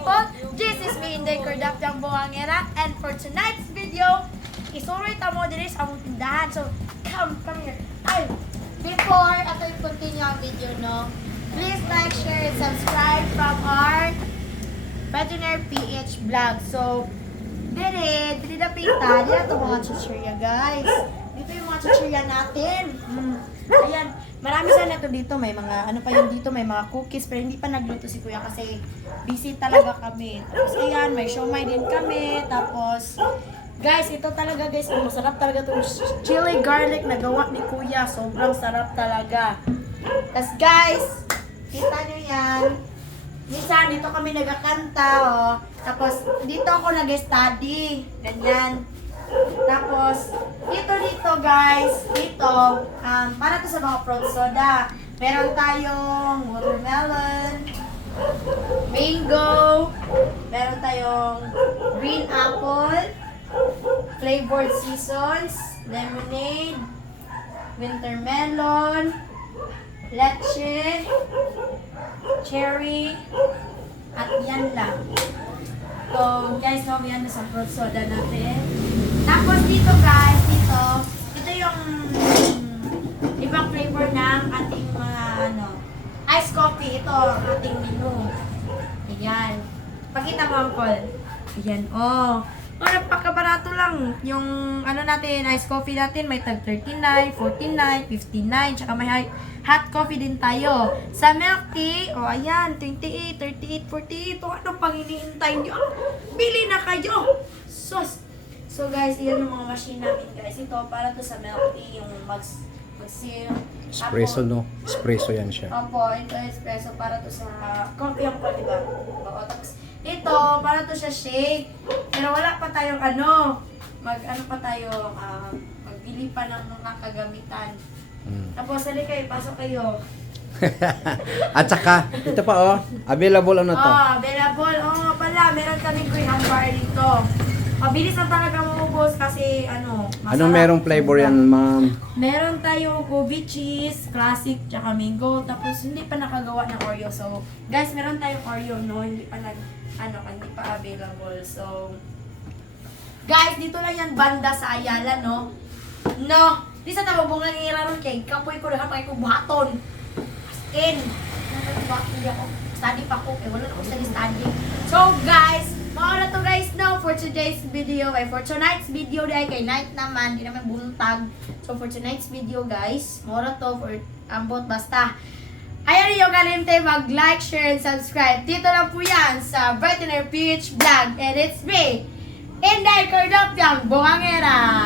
people. This is me, Inday Cordapyang Buhangera. And for tonight's video, isuroy tamo din sa among tindahan. So, come here. Ay, before ako i-continue ang video, no, please like, share, and subscribe from our Veterinary PH vlog. So, dili na pita. Dili na ito mga chichirya, guys. Dito yung mga chichirya natin. Ayan. Marami sana ito dito. May mga, ano pa yun dito, may mga cookies. Pero hindi pa nagluto si Kuya kasi busy talaga kami. Tapos ayan, may siomay din kami. Tapos, guys, ito talaga guys. Masarap talaga itong chili garlic na gawa ni Kuya. Sobrang sarap talaga. Tapos guys, kita nyo yan. Minsan, dito kami nagkakanta, oh. Tapos, dito ako nag-study. Ganyan. Tapos, dito guys, dito, para to sa mga fruit soda. Meron tayong watermelon, mango, meron tayong green apple, flavored seasons, lemonade, winter melon, leche, cherry, at yan lang. So, guys, no, yan na sa fruit soda natin. Tapos dito guys, ito yung ibang flavor ng ating mga iced coffee. Ito ang ating menu. Ayan. Pakita mo, Uncle. Ayan, oh. Oh, napakabarato lang. Yung natin, iced coffee natin, may tag 39, 49, 59, tsaka may hot coffee din tayo. Sa milk tea, oh ayan, 28, 38, 48. Ito, anong pang iniintay nyo? Bili na kayo! Sus! So guys, iyan yung mga machine namin guys. Ito, para to sa milk tea, yung mag-seal. Espresso, no? Espresso yan siya. Opo, ito espresso para to sa coffee ang pa, diba? Oo, tapos ito, para to sa shake. Pero wala pa tayong magbili pa ng mga kagamitan. Tapos, sali kayo, pasok kayo. At saka, ito pa oh, available ano to? Oh, available. Oh, pala, meron kami green bar dito. Mabilis na talaga maubos kasi masarap. Anong merong flavor yan, ma'am? Meron tayong Kobe cheese, classic, tsaka mango. Tapos hindi pa nakagawa ng Oreo. So, guys, meron tayong Oreo, no? Hindi pa hindi pa available. So, guys, dito lang yan banda sa Ayala, no? No! Di sa tababungan ng iraron kay kapoy ko rin kapag ko buhaton. As in. Hindi ako. Study pa ko. Wala na ako study. So, guys, mauna to guys now for today's video. For tonight's video dahil kay night naman, di naman buntag. So for tonight's video guys, mauna to for ambot basta. Ayan yung kalimte, mag-like, share, and subscribe. Dito lang po yan sa Veterinary PH Vlog. And it's me, Inday Cordapyang Buhangera.